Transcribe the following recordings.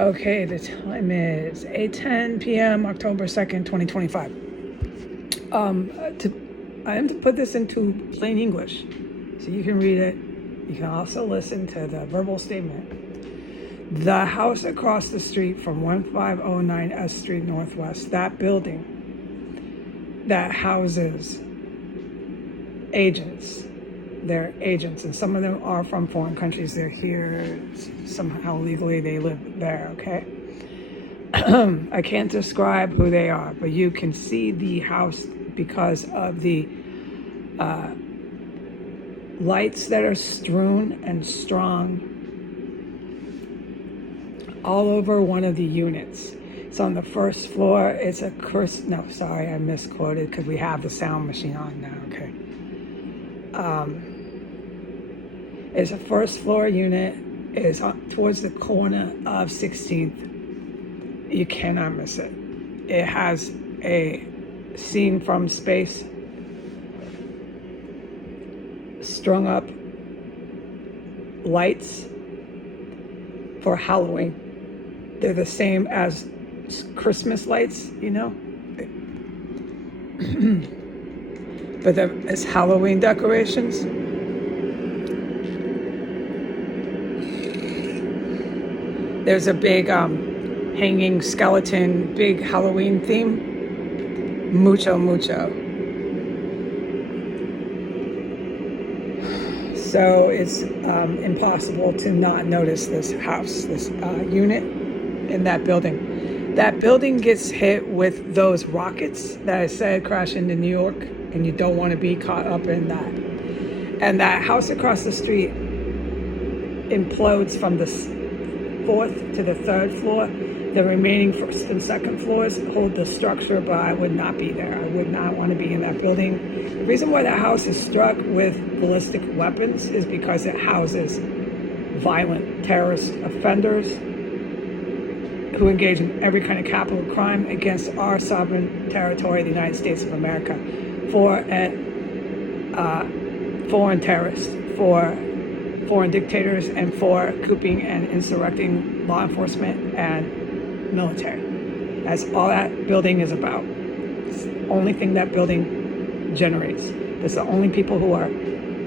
Okay, the time is 8:10 p.m. October 2nd, 2025. I am to put this into plain English so you can read it. You can also listen to the verbal statement. The house across the street from 1509 S Street Northwest, that building that houses agents. They're agents, and some of them are from foreign countries. They're here somehow legally. They live there, okay? I can't describe who they are, but you can see the house because of the lights that are strewn and strung all over one of the units. It's on the first floor. It's a no, sorry, I misquoted because we have the sound machine on now, okay? It's a first floor unit. It's towards the corner of 16th. You cannot miss it. It has a scene from space strung up lights for Halloween. They're the same as Christmas lights, you know? But it's Halloween decorations. There's a big hanging skeleton, big Halloween theme. Mucho. So it's impossible to not notice this house, this unit in that building. That building gets hit with those rockets that I said crash into New York, and you don't want to be caught up in that. And that house across the street implodes from the 4th to the 3rd floor. The remaining 1st and 2nd floors hold the structure, but I would not be there. I would not want to be in that building. The reason why that house is struck with ballistic weapons is because it houses violent terrorist offenders who engage in every kind of capital crime against our sovereign territory, the United States of America, for foreign terrorists, for foreign dictators, and for couping and insurrecting law enforcement and military. That's all that building is about. It's the only thing that building generates. It's the only people who are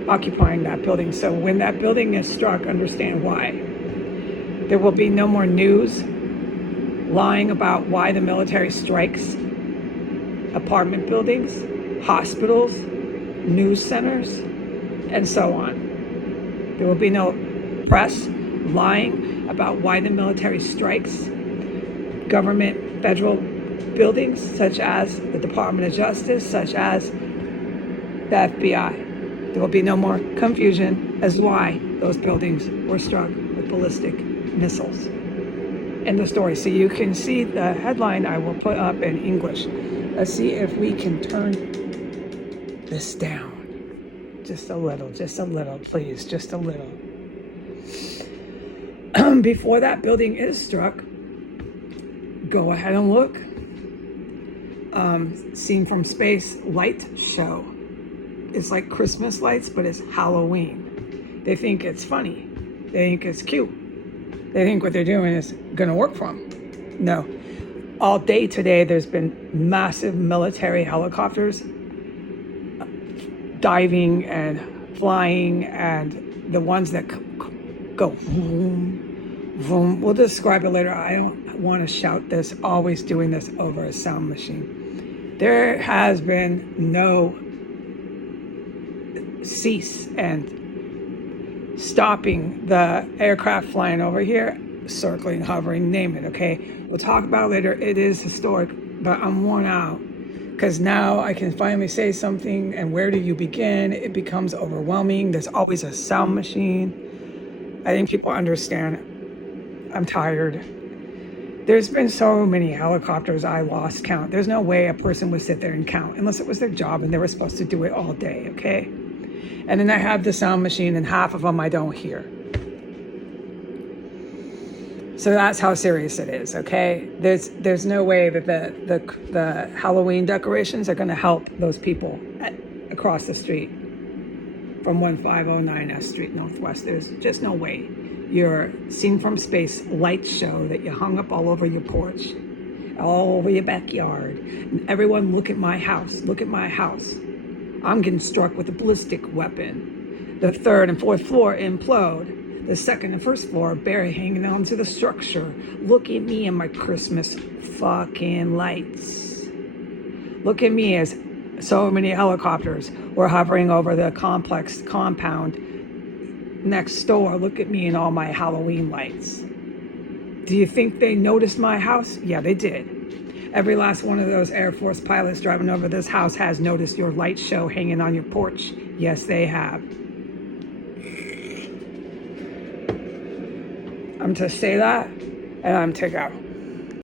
occupying that building. So when that building is struck, understand why. There will be no more news lying about why the military strikes apartment buildings, hospitals, news centers, and so on. There will be no press lying about why the military strikes government federal buildings, such as the Department of Justice, such as the FBI. There will be no more confusion as to why those buildings were struck with ballistic missiles. End of story. So you can see the headline I will put up in English. Let's see if we can turn this down. Just a little, please, just a little. Before that building is struck, go ahead and look. Seen from space light show. It's like Christmas lights, but it's Halloween. They think it's funny. They think it's cute. They think what they're doing is going to work for them. No. All day today, there's been massive military helicopters diving and flying, and the ones that go vroom, vroom. We'll describe it later. I don't want to shout this, always doing this over a sound machine. There has been no cease and stopping the aircraft flying over here, circling, hovering, name it, okay? We'll talk about it later. It is historic, but I'm worn out because now I can finally say something, and where do you begin? It becomes overwhelming. There's always a sound machine. I think people understand. I'm tired. There's been so many helicopters, I lost count. There's no way a person would sit there and count unless it was their job and they were supposed to do it all day, okay? And then I have the sound machine, and half of them I don't hear. So that's how serious it is, okay? There's no way that the Halloween decorations are going to help those people across the street from 1509 S Street Northwest. There's just no way. your seen from space light show that you hung up all over your porch, all over your backyard. And everyone, look at my house. Look at my house. I'm getting struck with a ballistic weapon. The third and fourth floor implode. The second and first floor barely hanging on to the structure. Look at me and my Christmas fucking lights. Look at me as so many helicopters were hovering over the complex compound next door. Look at me and all my Halloween lights. Do you think they noticed my house? Yeah, they did. Every last one of those Air Force pilots driving over this house has noticed your light show hanging on your porch. Yes, they have. I'm to say that, and I'm to go.